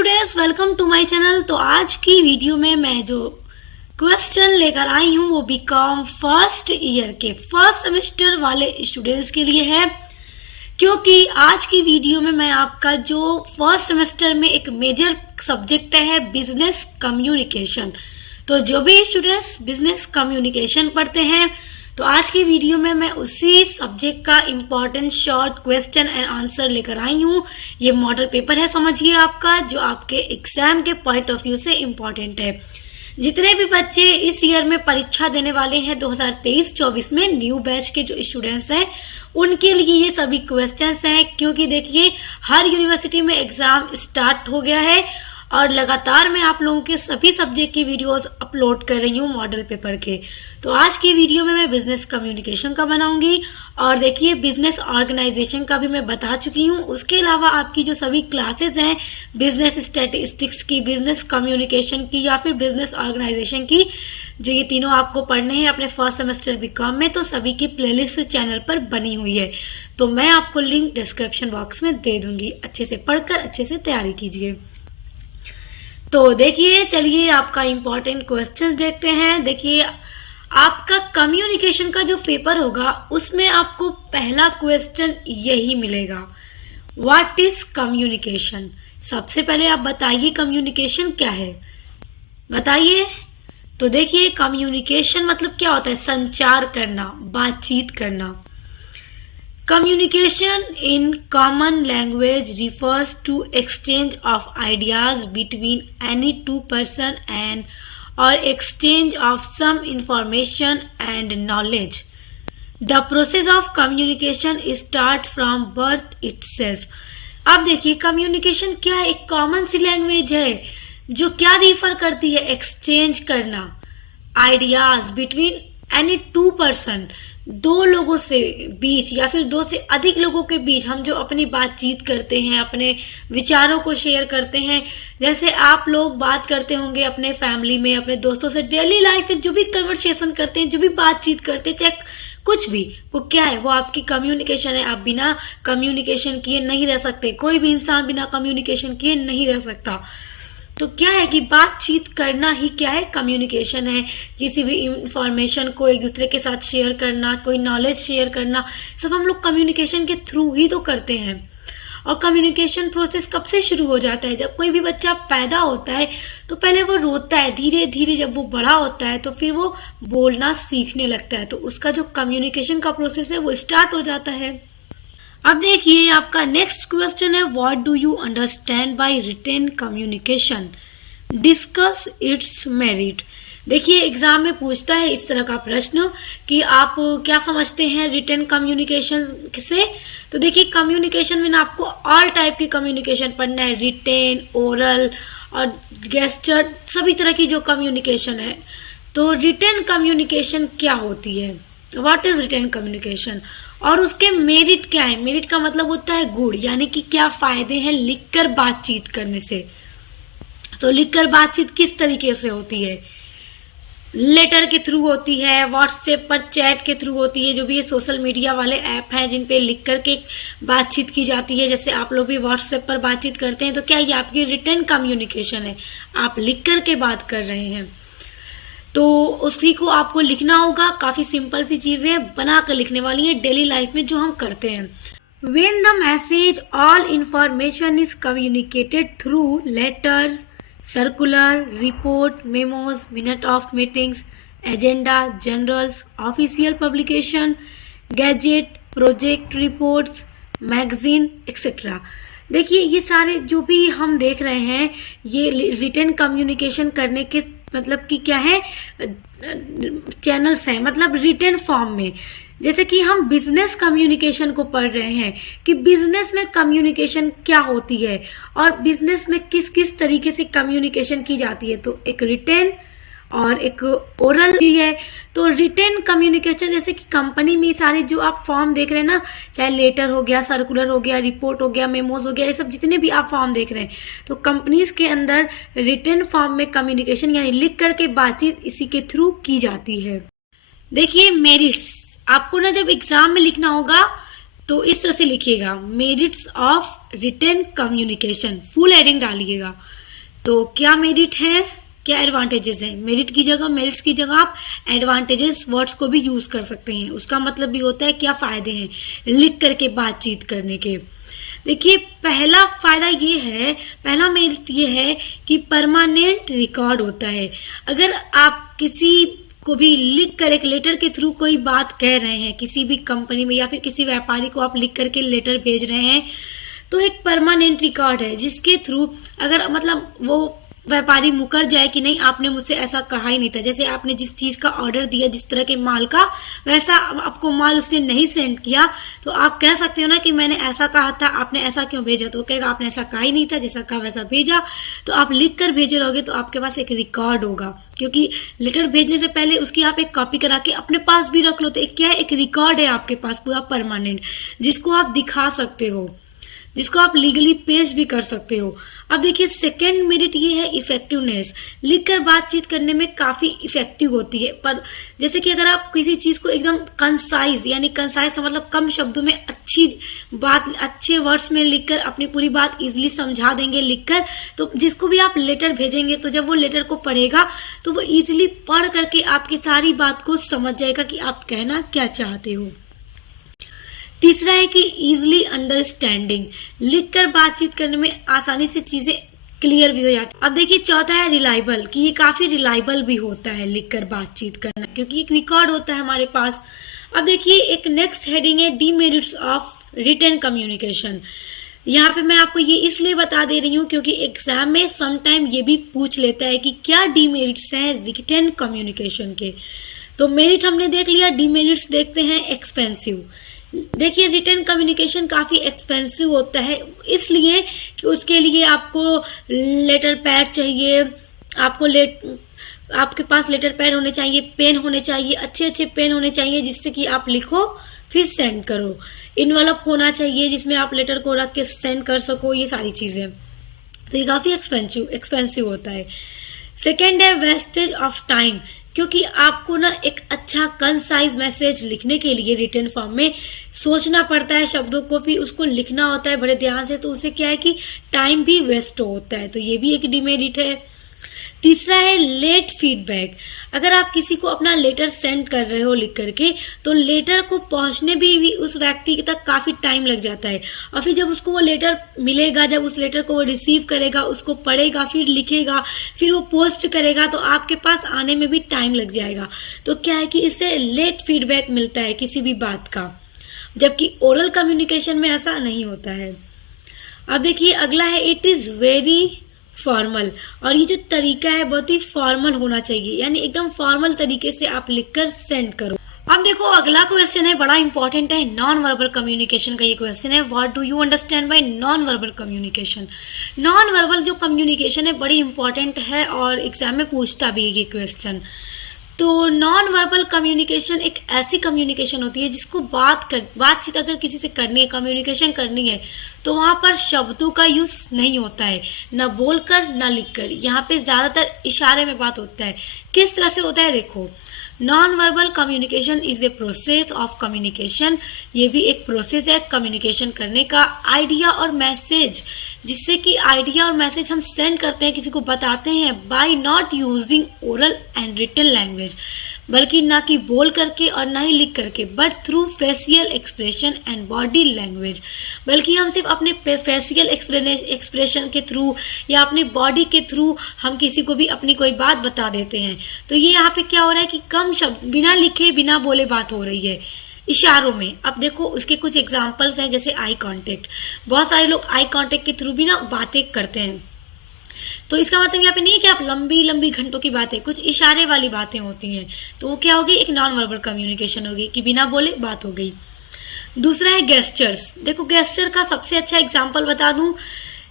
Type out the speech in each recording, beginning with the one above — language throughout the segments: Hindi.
Students, welcome to my channel. तो आज की वीडियो में मैं जो क्वेश्चन लेकर आई हूँ वो बीकॉम फर्स्ट ईयर के फर्स्ट सेमेस्टर वाले स्टूडेंट्स के लिए है, क्योंकि आज की वीडियो में मैं आपका जो फर्स्ट सेमेस्टर में एक मेजर सब्जेक्ट है बिजनेस कम्युनिकेशन। तो जो भी स्टूडेंट्स बिजनेस कम्युनिकेशन पढ़ते हैं तो आज की वीडियो में मैं उसी सब्जेक्ट का important short question and answer लेकर आई हूँ। ये मॉडल पेपर है, समझिए आपका, जो आपके एग्जाम के पॉइंट ऑफ व्यू से इम्पॉर्टेंट है। जितने भी बच्चे इस ईयर में परीक्षा देने वाले हैं 2023-24 में, न्यू बैच के जो स्टूडेंट्स हैं उनके लिए ये सभी क्वेश्चंस हैं, क्योंकि देखिए हर यूनिवर्सिटी में एग्जाम स्टार्ट हो गया है और लगातार मैं आप लोगों के सभी सब्जेक्ट की वीडियोस अपलोड कर रही हूँ मॉडल पेपर के। तो आज की वीडियो में मैं बिजनेस कम्युनिकेशन का बनाऊंगी और देखिए बिजनेस ऑर्गेनाइजेशन का भी मैं बता चुकी हूँ। उसके अलावा आपकी जो सभी क्लासेस हैं बिजनेस स्टैटिस्टिक्स की, बिजनेस कम्युनिकेशन की या फिर बिजनेस ऑर्गेनाइजेशन की, जो ये तीनों आपको पढ़ने हैं अपने फर्स्ट सेमेस्टर बीकॉम में, तो सभी की प्लेलिस्ट चैनल पर बनी हुई है। तो मैं आपको लिंक डिस्क्रिप्शन बॉक्स में दे दूंगी, अच्छे से पढ़कर अच्छे से तैयारी कीजिए। तो देखिए, चलिए आपका इम्पोर्टेंट क्वेश्चंस देखते हैं। देखिए आपका कम्युनिकेशन का जो पेपर होगा उसमें आपको पहला क्वेश्चन यही मिलेगा, व्हाट इज कम्युनिकेशन। सबसे पहले आप बताइए कम्युनिकेशन क्या है, बताइए। तो देखिए कम्युनिकेशन मतलब क्या होता है, संचार करना, बातचीत करना। Communication in common language refers to exchange of ideas between any two person and or exchange of some information and knowledge. The process of communication start from birth itself. अब देखिए कम्युनिकेशन क्या है, एक कॉमन सी लैंग्वेज है जो क्या रिफर करती है, एक्सचेंज करना, ideas between any two person, दो लोगों से बीच या फिर दो से अधिक लोगों के बीच हम जो अपनी बातचीत करते हैं, अपने विचारों को शेयर करते हैं। जैसे आप लोग बात करते होंगे अपने फैमिली में, अपने दोस्तों से, डेली लाइफ में जो भी कन्वर्सेशन करते हैं, जो भी बातचीत करते हैं, चाहे कुछ भी, वो क्या है, वो आपकी कम्युनिकेशन है। आप बिना कम्युनिकेशन किए नहीं रह सकते, कोई भी इंसान बिना कम्युनिकेशन किए नहीं रह सकता। तो क्या है कि बातचीत करना ही क्या है, कम्युनिकेशन है। किसी भी इंफॉर्मेशन को एक दूसरे के साथ शेयर करना, कोई नॉलेज शेयर करना, सब हम लोग कम्युनिकेशन के थ्रू ही तो करते हैं। और कम्युनिकेशन प्रोसेस कब से शुरू हो जाता है, जब कोई भी बच्चा पैदा होता है तो पहले वो रोता है, धीरे धीरे जब वो बड़ा होता है तो फिर वो बोलना सीखने लगता है, तो उसका जो कम्युनिकेशन का प्रोसेस है वो स्टार्ट हो जाता है। अब देखिए आपका नेक्स्ट क्वेश्चन है, what do you understand by written communication, discuss its merit. देखिए एग्जाम में पूछता है इस तरह का प्रश्न कि आप क्या समझते हैं रिटेन कम्युनिकेशन से। तो देखिए कम्युनिकेशन में आपको ऑल टाइप की कम्युनिकेशन पढ़ना है, रिटेन, ओरल और गेस्चर, सभी तरह की जो कम्युनिकेशन है। तो रिटेन कम्युनिकेशन क्या होती है, व्हाट इज रिटेन कम्युनिकेशन, और उसके मेरिट क्या है। मेरिट का मतलब होता है गुण, यानी कि क्या फायदे हैं लिखकर बातचीत करने से। तो लिखकर बातचीत किस तरीके से होती है, लेटर के थ्रू होती है, व्हाट्सएप पर चैट के थ्रू होती है, जो भी ये सोशल मीडिया वाले ऐप हैं जिन पे लिख करके बातचीत की जाती है। जैसे आप लोग भी व्हाट्सएप पर बातचीत करते हैं, तो क्या ये आपकी रिटन कम्युनिकेशन है, आप लिख करके बात कर रहे हैं। तो उसी को आपको लिखना होगा, काफी सिंपल सी चीजें बना कर लिखने वाली है डेली लाइफ में जो हम करते हैं। When the message all information is communicated through letters, circular, report, memos, minute of meetings, agenda, journals, official publication, gadget, project reports, magazine, etc. देखिए ये सारे जो भी हम देख रहे हैं ये रिटन कम्युनिकेशन करने के मतलब कि क्या है, चैनल्स हैं, मतलब रिटन फॉर्म में। जैसे कि हम बिजनेस कम्युनिकेशन को पढ़ रहे हैं कि बिजनेस में कम्युनिकेशन क्या होती है और बिजनेस में किस किस तरीके से कम्युनिकेशन की जाती है। तो एक रिटेन और एक ओरल भी है। तो रिटेन कम्युनिकेशन जैसे कि कंपनी में सारे जो आप फॉर्म देख रहे हैं ना, चाहे लेटर हो गया, सर्कुलर हो गया, रिपोर्ट हो गया, मेमोज हो गया, ये सब जितने भी आप फॉर्म देख रहे हैं, तो कंपनीज के अंदर रिटेन फॉर्म में कम्युनिकेशन यानी लिख करके बातचीत इसी के थ्रू की जाती है। देखिए मेरिट्स आपको ना जब एग्जाम में लिखना होगा तो इस तरह से लिखिएगा, merits of written communication, full heading डालिएगा। तो क्या मेरिट है, क्या एडवांटेजेस हैं। मेरिट्स की जगह आप एडवांटेजेस वर्ड्स को भी यूज कर सकते हैं। उसका मतलब भी होता है क्या फायदे हैं लिख करके बातचीत करने के। देखिए पहला फायदा ये है, पहला मेरिट ये है कि परमानेंट रिकॉर्ड होता है। अगर आप किसी को भी लिख कर एक लेटर के थ्रू कोई बात कह रहे हैं किसी भी कंपनी में या फिर किसी व्यापारी को आप लिख करके लेटर भेज रहे हैं, तो एक परमानेंट रिकॉर्ड है जिसके थ्रू अगर मतलब वो व्यापारी मुकर जाए कि नहीं आपने मुझसे ऐसा कहा ही नहीं था, जैसे आपने जिस चीज का ऑर्डर दिया जिस तरह के माल का वैसा आपको माल उसने नहीं सेंड किया, तो आप कह सकते हो ना कि मैंने ऐसा कहा था, आपने ऐसा क्यों भेजा। तो कहेगा आपने ऐसा कहा ही नहीं था, जैसा कहा वैसा भेजा। तो आप लिख कर भेजे रहोगे तो आपके पास एक रिकॉर्ड होगा, क्योंकि लेटर भेजने से पहले उसकी आप एक कॉपी करा के अपने पास भी रख लो। तो एक क्या है, एक रिकॉर्ड है आपके पास पूरा परमानेंट, जिसको आप दिखा सकते हो, जिसको आप लीगली पेश भी कर सकते हो। अब देखिए सेकेंड मेरिट ये है इफेक्टिवनेस। लिखकर बातचीत करने में काफी इफेक्टिव होती है, पर जैसे कि अगर आप किसी चीज को एकदम कंसाइज, यानी कंसाइज का मतलब कम शब्दों में अच्छी बात अच्छे वर्ड्स में लिखकर अपनी पूरी बात इजीली समझा देंगे लिखकर, तो जिसको भी आप लेटर भेजेंगे तो जब वो लेटर को पढ़ेगा तो वो इजीली पढ़ करके आपकी सारी बात को समझ जाएगा कि आप कहना क्या चाहते हो। तीसरा है कि इजिली अंडरस्टैंडिंग, लिखकर बातचीत करने में आसानी से चीजें क्लियर भी हो जाती है। अब देखिए चौथा है रिलायबल, कि ये काफी रिलायबल भी होता है लिखकर बातचीत करना, क्योंकि एक रिकॉर्ड होता है हमारे पास। अब देखिए एक नेक्स्ट हेडिंग है डीमेरिट्स ऑफ रिटन कम्युनिकेशन। यहाँ पे मैं आपको ये इसलिए बता दे रही हूँ क्योंकि एग्जाम में समटाइम ये भी पूछ लेता है कि क्या डीमेरिट्स हैं रिटन कम्युनिकेशन के। तो मेरिट हमने देख लिया, डीमेरिट्स देखते हैं। एक्सपेंसिव, देखिए रिटन कम्युनिकेशन काफी एक्सपेंसिव होता है, इसलिए कि उसके लिए आपको लेटर पैड चाहिए, आपके पास लेटर पैड होने चाहिए, पेन होने चाहिए, अच्छे अच्छे पेन होने चाहिए जिससे कि आप लिखो फिर सेंड करो। इनवलप होना चाहिए जिसमें आप लेटर को रख के सेंड कर सको, ये सारी चीजें। तो ये काफी एक्सपेंसिव होता है। सेकेंड है वेस्टेज ऑफ टाइम, क्योंकि आपको ना एक अच्छा कंसाइज मैसेज लिखने के लिए रिटन फॉर्म में सोचना पड़ता है शब्दों को, फिर उसको लिखना होता है बड़े ध्यान से, तो उससे क्या है कि टाइम भी वेस्ट होता है, तो ये भी एक डिमेरिट है। तीसरा है लेट फीडबैक, अगर आप किसी को अपना लेटर सेंड कर रहे हो लिख करके तो लेटर को पहुंचने भी उस व्यक्ति तक काफी टाइम लग जाता है, और फिर जब उसको वो लेटर मिलेगा, जब उस लेटर को वो रिसीव करेगा, उसको पढ़ेगा, फिर लिखेगा, फिर वो पोस्ट करेगा, तो आपके पास आने में भी टाइम लग जाएगा। तो क्या है कि इससे लेट फीडबैक मिलता है किसी भी बात का, जबकि ओरल कम्युनिकेशन में ऐसा नहीं होता है। अब देखिए अगला है इट इज वेरी फॉर्मल, और ये जो तरीका है बहुत ही फॉर्मल होना चाहिए, यानी एकदम फॉर्मल तरीके से आप लिखकर सेंड करो। अब देखो अगला क्वेश्चन है, बड़ा इंपॉर्टेंट है, नॉन वर्बल कम्युनिकेशन का ये क्वेश्चन है। What do you understand bye non verbal communication. Non verbal जो कम्युनिकेशन है बड़ी इंपॉर्टेंट है और एग्जाम में पूछता भी है ये क्वेश्चन। तो नॉन वर्बल कम्युनिकेशन एक ऐसी कम्युनिकेशन होती है जिसको बातचीत अगर किसी से करनी है, कम्युनिकेशन करनी है, तो वहां पर शब्दों का यूज नहीं होता है, ना बोलकर ना लिखकर। यहाँ पे ज्यादातर इशारे में बात होता है। किस तरह से होता है देखो, non verbal communication is a process of communication, ये भी एक प्रोसेस है कम्युनिकेशन करने का। आइडिया और मैसेज, जिससे कि आइडिया और मैसेज हम सेंड करते हैं, किसी को बताते हैं, by not using oral and written language, बल्कि ना कि बोल करके और ना ही लिख करके, but through facial expression and body language, बल्कि हम सिर्फ अपने फेसियल एक्सप्रेशन के थ्रू या अपनी बॉडी के थ्रू हम किसी को भी अपनी कोई बात बता देते हैं। तो ये यहाँ पे क्या हो रहा है कि कम शब्द, बिना लिखे बिना बोले बात हो रही है इशारों में। अब देखो उसके कुछ एग्जाम्पल्स हैं, जैसे आई कांटेक्ट। बहुत सारे लोग आई कांटेक्ट के थ्रू भी ना बातें करते हैं, तो इसका मतलब यहाँ पे नहीं है कि आप लंबी लंबी घंटों की बातें, कुछ इशारे वाली बातें होती हैं, तो वो क्या होगी, एक नॉन वर्बल कम्युनिकेशन होगी कि बिना बोले बात हो गई। दूसरा है गेस्चर्स। देखो गेस्चर का सबसे अच्छा एग्जाम्पल बता दूं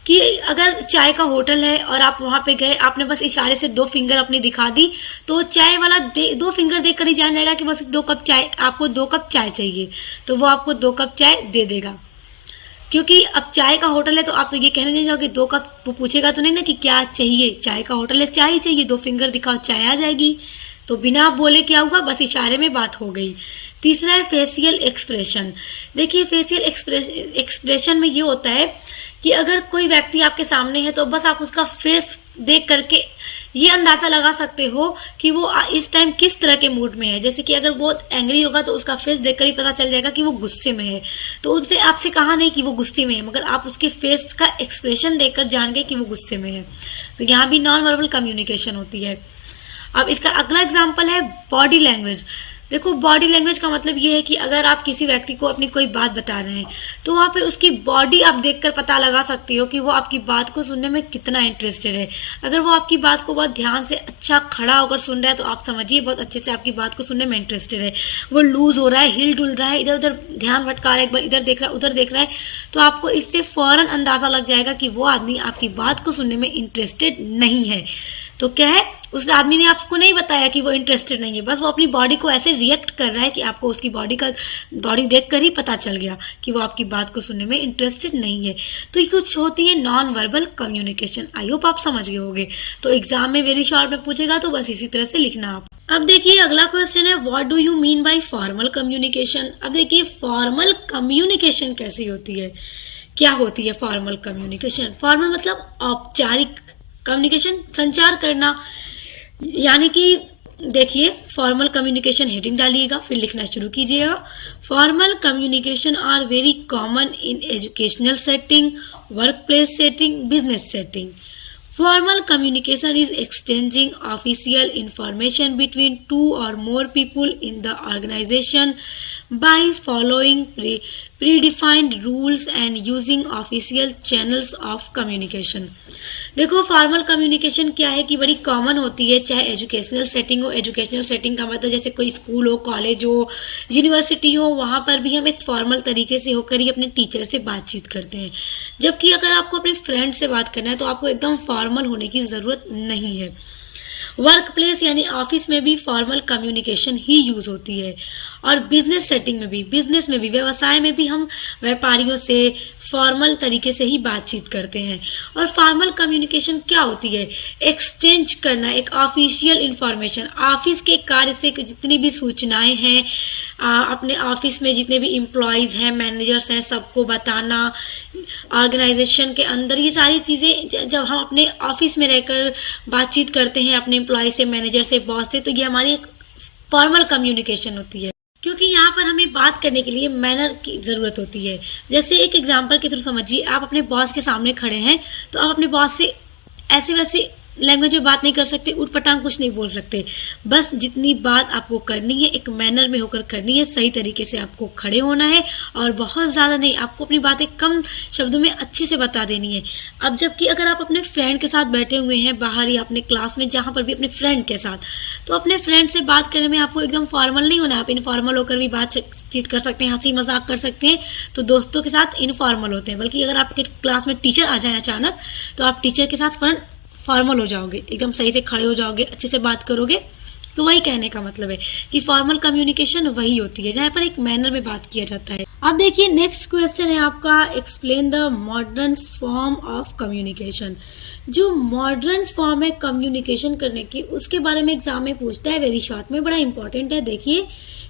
कि अगर चाय का होटल है और आप वहां पे गए, आपने बस इशारे से 2 फिंगर अपनी दिखा दी, तो चाय वाला 2 फिंगर देखकर ही जान जाएगा कि बस 2 कप चाय, आपको 2 कप चाय चाहिए, तो वो आपको 2 कप चाय दे देगा। क्योंकि अब चाय का होटल है तो आप तो ये कहने नहीं जाओगे 2 कप, वो पूछेगा तो नहीं ना कि क्या चाहिए, चाय का होटल है चाय ही चाहिए, 2 फिंगर दिखाओ चाय आ जाएगी। तो बिना बोले क्या हुआ, बस इशारे में बात हो गई। तीसरा है फेशियल एक्सप्रेशन। देखिए फेशियल एक्सप्रेशन में ये होता है कि अगर कोई व्यक्ति आपके सामने है तो बस आप उसका फेस देख करके ये अंदाजा लगा सकते हो कि वो इस टाइम किस तरह के मूड में है। जैसे कि अगर बहुत एंग्री होगा तो उसका फेस देखकर ही पता चल जाएगा कि वो गुस्से में है। तो उनसे आपसे कहा नहीं कि वो गुस्से में है, मगर आप उसके फेस का एक्सप्रेशन देखकर जान गए कि वो गुस्से में है। तो यहाँ भी नॉन वर्बल कम्युनिकेशन होती है। अब इसका अगला एग्जाम्पल है बॉडी लैंग्वेज। देखो बॉडी लैंग्वेज का मतलब ये है कि अगर आप किसी व्यक्ति को अपनी कोई बात बता रहे हैं तो वहाँ पे उसकी बॉडी आप देखकर पता लगा सकती हो कि वो आपकी बात को सुनने में कितना इंटरेस्टेड है। अगर वो आपकी बात को बहुत ध्यान से अच्छा खड़ा होकर सुन रहा है तो आप समझिए बहुत अच्छे से आपकी बात को सुनने में इंटरेस्टेड है। वो लूज हो रहा है, हिल डुल रहा है, इधर उधर ध्यान भटका रहा है, एक बार इधर देख रहा है उधर देख रहा है, तो आपको इससे फौरन अंदाजा लग जाएगा कि वो आदमी आपकी बात को सुनने में इंटरेस्टेड नहीं है। तो क्या है, उस आदमी ने आपको नहीं बताया कि वो इंटरेस्टेड नहीं है, बस वो अपनी बॉडी को ऐसे रिएक्ट कर रहा है कि आपको उसकी बॉडी देखकर ही पता चल गया कि वो आपकी बात को सुनने में इंटरेस्टेड नहीं है। तो ये कुछ होती है non verbal communication. I hope आप समझ गए होंगे। तो एग्जाम में वेरी शॉर्ट में पूछेगा तो बस इसी तरह से लिखना आप। अब देखिए अगला क्वेश्चन है what do you mean by formal communication. अब देखिए फॉर्मल कम्युनिकेशन कैसी होती है, क्या होती है फॉर्मल कम्युनिकेशन। फॉर्मल मतलब औपचारिक कम्युनिकेशन, संचार करना। यानी कि देखिए फॉर्मल कम्युनिकेशन हेडिंग डालिएगा फिर लिखना शुरू कीजिएगा। Formal communication are very common in educational setting, work place setting, business setting. Formal communication is exchanging official information between two or more people in the organization by following predefined rules and using official channels of communication। देखो फॉर्मल कम्युनिकेशन क्या है कि बड़ी कॉमन होती है, चाहे एजुकेशनल सेटिंग हो। एजुकेशनल सेटिंग का मतलब जैसे कोई स्कूल हो, कॉलेज हो, यूनिवर्सिटी हो, वहाँ पर भी हम एक फॉर्मल तरीके से होकर ही अपने टीचर से बातचीत करते हैं। जबकि अगर आपको अपने फ्रेंड से बात करना है तो आपको एकदम फॉर्मल होने की ज़रूरत नहीं है। वर्क प्लेस यानी ऑफिस में भी फॉर्मल कम्युनिकेशन ही यूज होती है, और बिजनेस सेटिंग में भी, बिजनेस में भी, व्यवसाय में भी हम व्यापारियों से फॉर्मल तरीके से ही बातचीत करते हैं। और फॉर्मल कम्युनिकेशन क्या होती है, एक्सचेंज करना, एक ऑफिशियल इंफॉर्मेशन, ऑफिस के कार्य से जितनी भी सूचनाएं हैं, अपने ऑफिस में जितने भी एम्प्लॉयज़ हैं, मैनेजर्स हैं, सबको बताना। ऑर्गेनाइजेशन के अंदर ये सारी चीज़ें जब हम अपने ऑफिस में रहकर बातचीत करते हैं अपने एम्प्लॉय से, मैनेजर से, बॉस से, तो ये हमारी एक फॉर्मल कम्युनिकेशन होती है। क्योंकि यहाँ पर हमें बात करने के लिए मैनर की ज़रूरत होती है। जैसे एक एग्जांपल के थ्रू समझिए, आप अपने बॉस के सामने खड़े हैं तो आप अपने बॉस से ऐसे वैसे लैंग्वेज में बात नहीं कर सकते, उटपटांग कुछ नहीं बोल सकते। बस जितनी बात आपको करनी है एक मैनर में होकर करनी है, सही तरीके से आपको खड़े होना है, और बहुत ज़्यादा नहीं, आपको अपनी बातें कम शब्दों में अच्छे से बता देनी है। अब जबकि अगर आप अपने फ्रेंड के साथ बैठे हुए हैं बाहर या अपने क्लास में, जहाँ पर भी अपने फ्रेंड के साथ, तो अपने फ्रेंड से बात करने में आपको एकदम फॉर्मल नहीं होना है। आप इनफॉर्मल होकर भी बातचीत कर सकते हैं, हंसी मजाक कर सकते हैं, तो दोस्तों के साथ इनफॉर्मल होते हैं। बल्कि अगर आपके क्लास में टीचर आ जाए अचानक तो आप टीचर के साथ फॉर्मल हो जाओगे, एकदम सही से खड़े हो जाओगे, अच्छे से बात करोगे। तो वही कहने का मतलब है कि फॉर्मल कम्युनिकेशन वही होती है जहाँ पर एक मैनर में बात किया जाता है। अब देखिए नेक्स्ट क्वेश्चन है आपका, explain the modern form of communication. जो मॉडर्न फॉर्म है कम्युनिकेशन करने की, उसके बारे में एग्जाम में पूछता है, वेरी शॉर्ट में, बड़ा इंपॉर्टेंट है। देखिए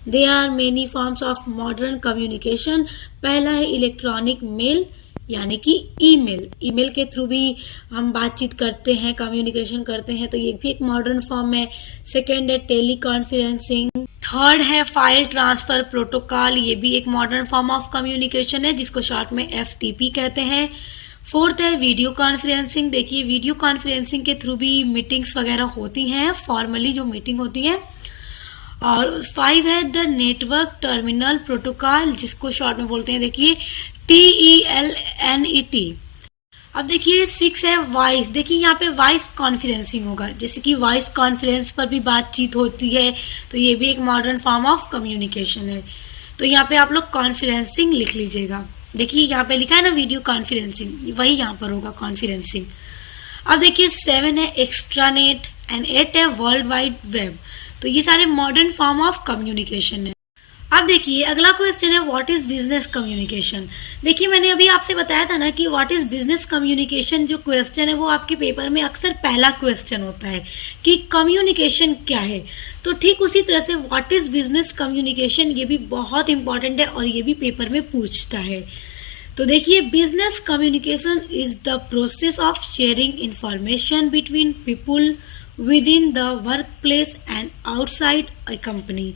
there are many forms of modern communication. पहला है इलेक्ट्रॉनिक मेल यानी कि ईमेल, ईमेल के थ्रू भी हम बातचीत करते हैं, कम्युनिकेशन करते हैं, तो ये भी एक मॉडर्न फॉर्म है। सेकेंड है टेली कॉन्फ्रेंसिंग। थर्ड है फाइल ट्रांसफर प्रोटोकॉल, ये भी एक मॉडर्न फॉर्म ऑफ कम्युनिकेशन है जिसको शॉर्ट में FTP कहते हैं। फोर्थ है वीडियो कॉन्फ्रेंसिंग। देखिए वीडियो कॉन्फ्रेंसिंग के थ्रू भी मीटिंग्स वगैरह होती हैं, फॉर्मली जो मीटिंग होती है। और 5 है द नेटवर्क टर्मिनल प्रोटोकॉल, जिसको शॉर्ट में बोलते हैं देखिए TELNET। अब देखिए 6 है वॉइस। देखिए यहाँ पे वॉइस कॉन्फ्रेंसिंग होगा, जैसे कि वॉइस कॉन्फ्रेंस पर भी बातचीत होती है, तो ये भी एक मॉडर्न फॉर्म ऑफ कम्युनिकेशन है। तो यहाँ पे आप लोग कॉन्फ्रेंसिंग लिख लीजिएगा। देखिए यहाँ पे लिखा है ना वीडियो कॉन्फ्रेंसिंग, वही यहाँ पर होगा कॉन्फ्रेंसिंग। अब देखिए 7 है एक्स्ट्रानेट एंड 8 है वर्ल्ड वाइड वेब। तो ये सारे मॉडर्न फॉर्म ऑफ कम्युनिकेशन है। अब देखिए अगला क्वेश्चन है व्हाट इज बिजनेस कम्युनिकेशन। देखिए मैंने अभी आपसे बताया था ना कि व्हाट इज बिजनेस कम्युनिकेशन जो क्वेश्चन है वो आपके पेपर में अक्सर पहला क्वेश्चन होता है कि कम्युनिकेशन क्या है। तो ठीक उसी तरह से व्हाट इज बिजनेस कम्युनिकेशन ये भी बहुत इंपॉर्टेंट है और ये भी पेपर में पूछता है। तो देखिए business communication is the process of sharing information between people with in the work place and outside a company.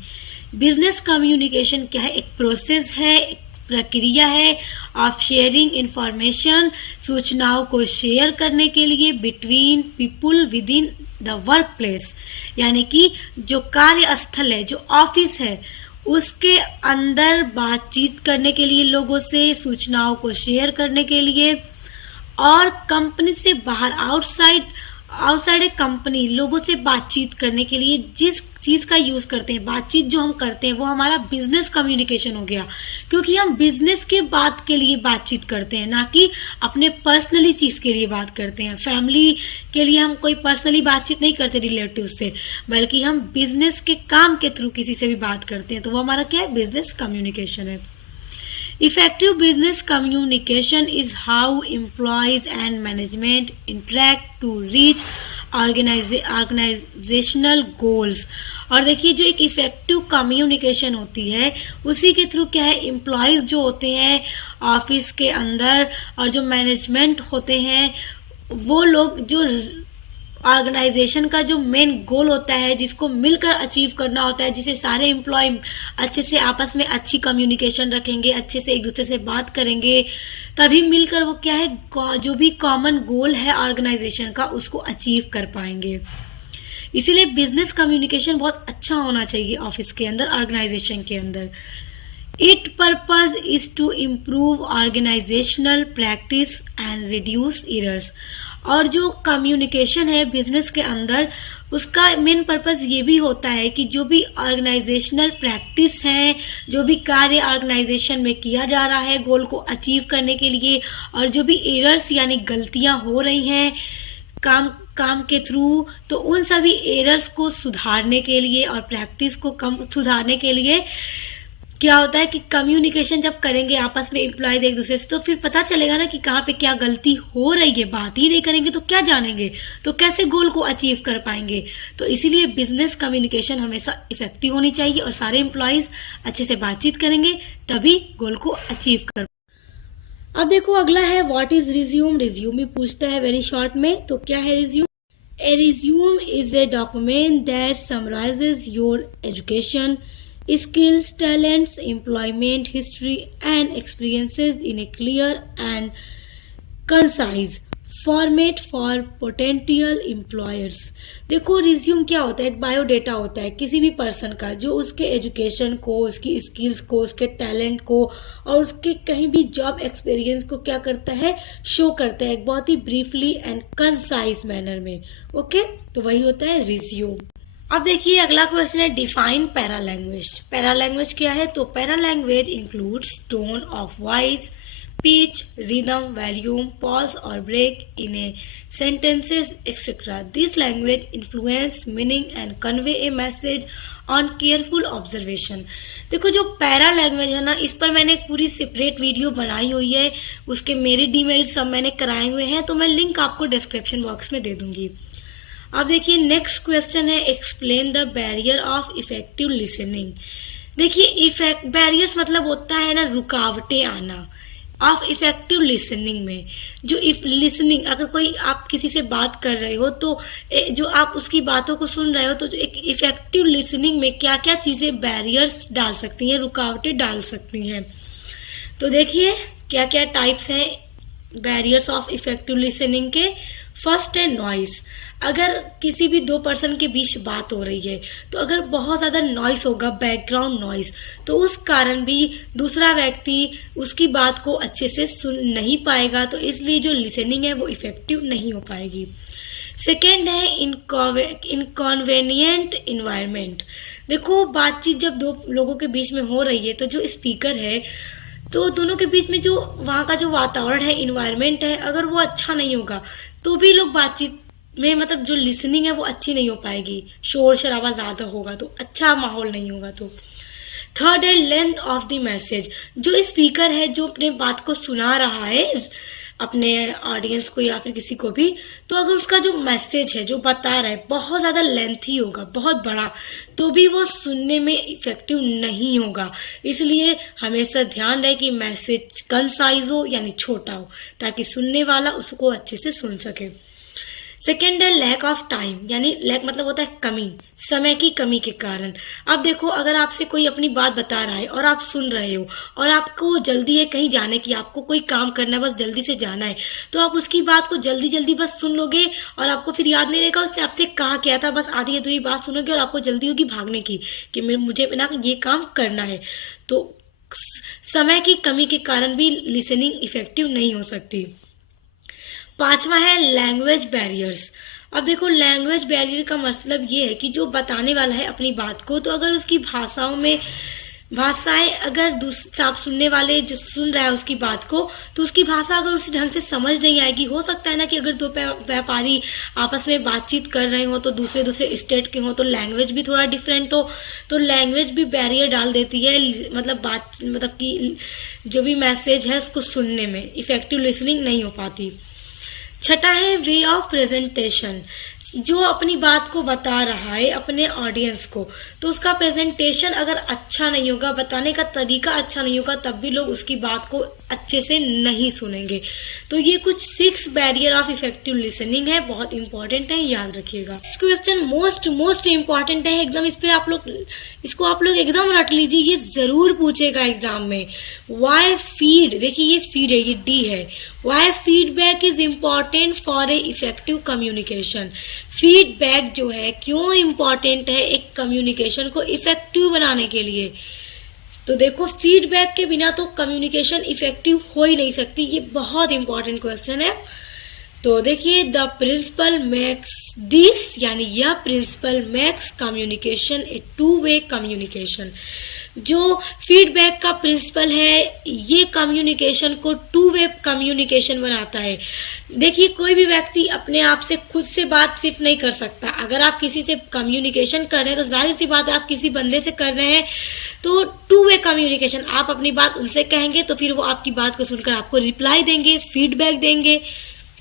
Business communication क्या है, एक प्रोसेस है, एक प्रक्रिया है ऑफ शेयरिंग इंफॉर्मेशन, सूचनाओं को शेयर करने के लिए between people with in the work place, यानी कि जो कार्यस्थल है, जो ऑफिस है उसके अंदर बातचीत करने के लिए, लोगों से सूचनाओं को शेयर करने के लिए, और कंपनी से बाहर आउटसाइड ए कंपनी लोगों से बातचीत करने के लिए जिस चीज का यूज करते हैं, बातचीत जो हम करते हैं वो हमारा बिजनेस कम्युनिकेशन हो गया, क्योंकि हम बिजनेस के बात के लिए बातचीत करते हैं, ना कि अपने पर्सनली चीज के लिए बात करते हैं। फैमिली के लिए हम कोई पर्सनली बातचीत नहीं करते रिलेटिव से, बल्कि हम बिजनेस के काम के थ्रू किसी से भी बात करते हैं, तो वो हमारा क्या है, बिजनेस कम्युनिकेशन है। Effective business communication is how employees and management interact to reach organizational goals। और देखिए जो एक इफेक्टिव कम्युनिकेशन होती है उसी के थ्रू क्या है, एम्प्लॉयज़ जो होते हैं ऑफिस के अंदर और जो मैनेजमेंट होते हैं वो लोग जो ऑर्गेनाइजेशन का जो मेन गोल होता है जिसको मिलकर अचीव करना होता है, जिसे सारे एम्प्लॉय अच्छे से आपस में अच्छी कम्युनिकेशन रखेंगे, अच्छे से एक दूसरे से बात करेंगे, तभी मिलकर वो क्या है, जो भी कॉमन गोल है ऑर्गेनाइजेशन का उसको अचीव कर पाएंगे। इसीलिए बिजनेस कम्युनिकेशन बहुत अच्छा होना चाहिए ऑफिस के अंदर, ऑर्गेनाइजेशन के अंदर। It purpose is to improve organisational practice and reduce errors. और जो कम्युनिकेशन है बिजनेस के अंदर उसका मेन पर्पस ये भी होता है कि जो भी ऑर्गेनाइजेशनल प्रैक्टिस है, जो भी कार्य ऑर्गेनाइजेशन में किया जा रहा है गोल को अचीव करने के लिए, और जो भी एरर्स यानी गलतियां हो रही हैं काम के थ्रू, तो उन सभी एरर्स को सुधारने के लिए और प्रैक्टिस को सुधारने के लिए क्या होता है कि कम्युनिकेशन जब करेंगे आपस में एम्प्लॉयज एक दूसरे से, तो फिर पता चलेगा ना कि कहाँ पे क्या गलती हो रही है। बात ही नहीं करेंगे तो क्या जानेंगे, तो कैसे गोल को अचीव कर पाएंगे। तो इसीलिए बिजनेस कम्युनिकेशन हमेशा इफेक्टिव होनी चाहिए और सारे एम्प्लॉयज अच्छे से बातचीत करेंगे तभी गोल को अचीव कर। अब देखो अगला है व्हाट इज रिज्यूम। रिज्यूम भी पूछता है वेरी शॉर्ट में, तो क्या है resume. A resume is a document that summarises your education, skills, talents, employment history and experiences in a clear and concise format for potential employers। देखो रिज्यूम क्या होता है, एक बायोडेटा होता है किसी भी पर्सन का, जो उसके एजुकेशन को, उसकी स्किल्स को, उसके टैलेंट को और उसके कहीं भी जॉब एक्सपीरियंस को क्या करता है, शो करता है एक बहुत ही ब्रीफली एंड कंसाइज मैनर में। ओके, तो वही होता है रिज्यूम। अब देखिए अगला क्वेश्चन है define para language. Para language क्या है, तो para language includes tone of voice, pitch, rhythm, volume, pause और break in a sentences etcetera. This language influence meaning and convey a message on careful observation. देखो जो पैरा लैंग्वेज है ना, इस पर मैंने एक पूरी सेपरेट वीडियो बनाई हुई है, उसके मेरिट डीमेरिट सब मैंने कराए हुए हैं, तो मैं लिंक आपको डिस्क्रिप्शन बॉक्स में दे दूंगी। अब देखिए नेक्स्ट क्वेश्चन है explain the barrier of effective listening. देखिए बैरियर्स मतलब होता है ना रुकावटें आना ऑफ इफेक्टिव लिसनिंग में। जो लिसनिंग, अगर कोई आप किसी से बात कर रहे हो तो जो आप उसकी बातों को सुन रहे हो, तो जो एक इफेक्टिव लिसनिंग में क्या क्या चीजें बैरियर्स डाल सकती हैं, रुकावटें डाल सकती हैं। तो देखिए क्या क्या टाइप्स हैं बैरियर्स ऑफ इफेक्टिव लिसनिंग के। फर्स्ट है नॉइस। अगर किसी भी दो पर्सन के बीच बात हो रही है तो अगर बहुत ज़्यादा नॉइस होगा, बैकग्राउंड नॉइस, तो उस कारण भी दूसरा व्यक्ति उसकी बात को अच्छे से सुन नहीं पाएगा, तो इसलिए जो लिसनिंग है वो इफेक्टिव नहीं हो पाएगी। सेकेंड है इनकॉन्वेनियंट इन्वायरमेंट। देखो बातचीत जब दो लोगों के बीच में हो रही है तो जो स्पीकर है, तो दोनों के बीच में जो वहाँ का जो वातावरण है, इन्वायरमेंट है, अगर वो अच्छा नहीं होगा तो भी लोग बातचीत में मतलब जो लिसनिंग है वो अच्छी नहीं हो पाएगी। शोर शराबा ज़्यादा होगा तो अच्छा माहौल नहीं होगा। तो थर्ड है लेंथ ऑफ द मैसेज। जो स्पीकर है, जो अपने बात को सुना रहा है अपने ऑडियंस को या फिर किसी को भी, तो अगर उसका जो मैसेज है जो बता रहा है बहुत ज़्यादा लेंथी होगा, बहुत बड़ा, तो भी वो सुनने में इफेक्टिव नहीं होगा। इसलिए हमेशा ध्यान रहे कि मैसेज कंसाइज हो यानी छोटा हो, ताकि सुनने वाला उसको अच्छे से सुन सके। सेकेंड है लैक ऑफ टाइम, यानी लैक मतलब होता है कमी, समय की कमी के कारण। अब देखो, अगर आपसे कोई अपनी बात बता रहा है और आप सुन रहे हो और आपको जल्दी है कहीं जाने की, आपको कोई काम करना है, बस जल्दी से जाना है, तो आप उसकी बात को जल्दी जल्दी बस सुन लोगे और आपको फिर याद नहीं रहेगा उसने आपसे कहा क्या था, बस आधी अधूरी बात सुनोगे और आपको जल्दी होगी भागने की कि मुझे ना ये काम करना है। तो समय की कमी के कारण भी लिसनिंग इफेक्टिव नहीं हो सकती। पांचवा है लैंग्वेज बैरियर्स। अब देखो, लैंग्वेज बैरियर का मतलब ये है कि जो बताने वाला है अपनी बात को, तो अगर उसकी भाषाएं अगर आप सुनने वाले जो सुन रहा है उसकी बात को, तो उसकी भाषा अगर उसी ढंग से समझ नहीं आएगी। हो सकता है ना कि अगर दो व्यापारी आपस में बातचीत कर रहे हो तो दूसरे स्टेट के हो, तो लैंग्वेज भी थोड़ा डिफरेंट हो, तो लैंग्वेज भी बैरियर डाल देती है, मतलब कि जो भी मैसेज है उसको सुनने में इफेक्टिव लिसनिंग नहीं हो पाती। छठा है वे ऑफ प्रेजेंटेशन। जो अपनी बात को बता रहा है अपने ऑडियंस को, तो उसका प्रेजेंटेशन अगर अच्छा नहीं होगा, बताने का तरीका अच्छा नहीं होगा, तब भी लोग उसकी बात को अच्छे से नहीं सुनेंगे। तो ये कुछ 6 बैरियर ऑफ इफेक्टिव लिसनिंग है, बहुत इंपॉर्टेंट है, याद रखिएगा। क्वेश्चन मोस्ट इंपॉर्टेंट है एकदम, इसको आप लोग एकदम रट लीजिए, ये जरूर पूछेगा एग्जाम में। वाई फीड, देखिए ये फीड है, ये डी है। Why feedback is important for a effective communication. Feedback जो है क्यों इम्पॉर्टेंट है एक कम्युनिकेशन को इफेक्टिव बनाने के लिए। तो देखो, फीडबैक के बिना तो कम्युनिकेशन इफेक्टिव हो ही नहीं सकती। ये बहुत इंपॉर्टेंट क्वेश्चन है। तो देखिए, द प्रिंसिपल मेक्स दिस, यानी यह प्रिंसिपल मेक्स कम्युनिकेशन ए 2-वे कम्युनिकेशन। जो फीडबैक का प्रिंसिपल है, ये कम्युनिकेशन को 2-वे कम्युनिकेशन बनाता है। देखिए, कोई भी व्यक्ति अपने आप से खुद से बात सिर्फ नहीं कर सकता। अगर आप किसी से कम्युनिकेशन कर रहे हैं तो जाहिर सी बात है आप किसी बंदे से कर रहे हैं, तो 2-वे कम्युनिकेशन, आप अपनी बात उनसे कहेंगे तो फिर वो आपकी बात को सुनकर आपको रिप्लाई देंगे, फीडबैक देंगे,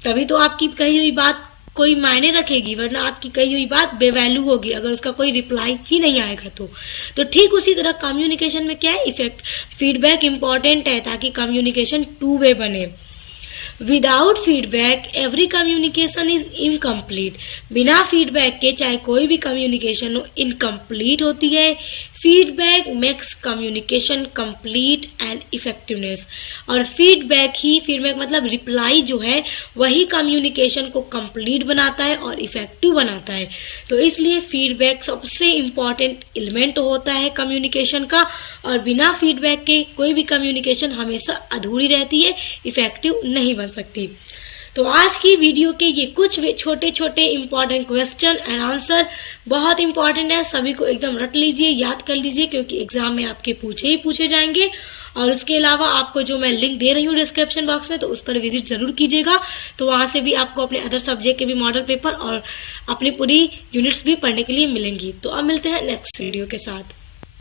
तभी तो आपकी कही हुई बात कोई मायने रखेगी, वरना आपकी कही हुई बात बेवैल्यू होगी अगर उसका कोई रिप्लाई ही नहीं आएगा। तो ठीक उसी तरह कम्युनिकेशन में क्या है, फीडबैक इंपॉर्टेंट है ताकि कम्युनिकेशन 2-वे बने। Without feedback every communication is incomplete. बिना फीडबैक के चाहे कोई भी कम्युनिकेशन हो, इनकम्प्लीट होती है। Feedback makes communication complete and effectiveness. और फीडबैक मतलब रिप्लाई जो है वही कम्युनिकेशन को कंप्लीट बनाता है और इफेक्टिव बनाता है। तो इसलिए फीडबैक सबसे इम्पॉर्टेंट एलिमेंट होता है कम्युनिकेशन का, और बिना फीडबैक के कोई भी कम्युनिकेशन हमेशा अधूरी रहती है, इफेक्टिव नहीं बन सकती। तो आज की वीडियो के ये कुछ छोटे छोटे इंपॉर्टेंट क्वेश्चन एंड आंसर बहुत इंपॉर्टेंट है, सभी को एकदम रट लीजिए, याद कर लीजिए, क्योंकि एग्जाम में आपके पूछे जाएंगे। और उसके अलावा आपको जो मैं लिंक दे रही हूँ डिस्क्रिप्शन बॉक्स में, तो उस पर विजिट जरूर कीजिएगा। तो वहां से भी आपको अपने अदर सब्जेक्ट के भी मॉडल पेपर और अपनी पूरी यूनिट्स भी पढ़ने के लिए मिलेंगी। तो अब मिलते हैं नेक्स्ट वीडियो के साथ।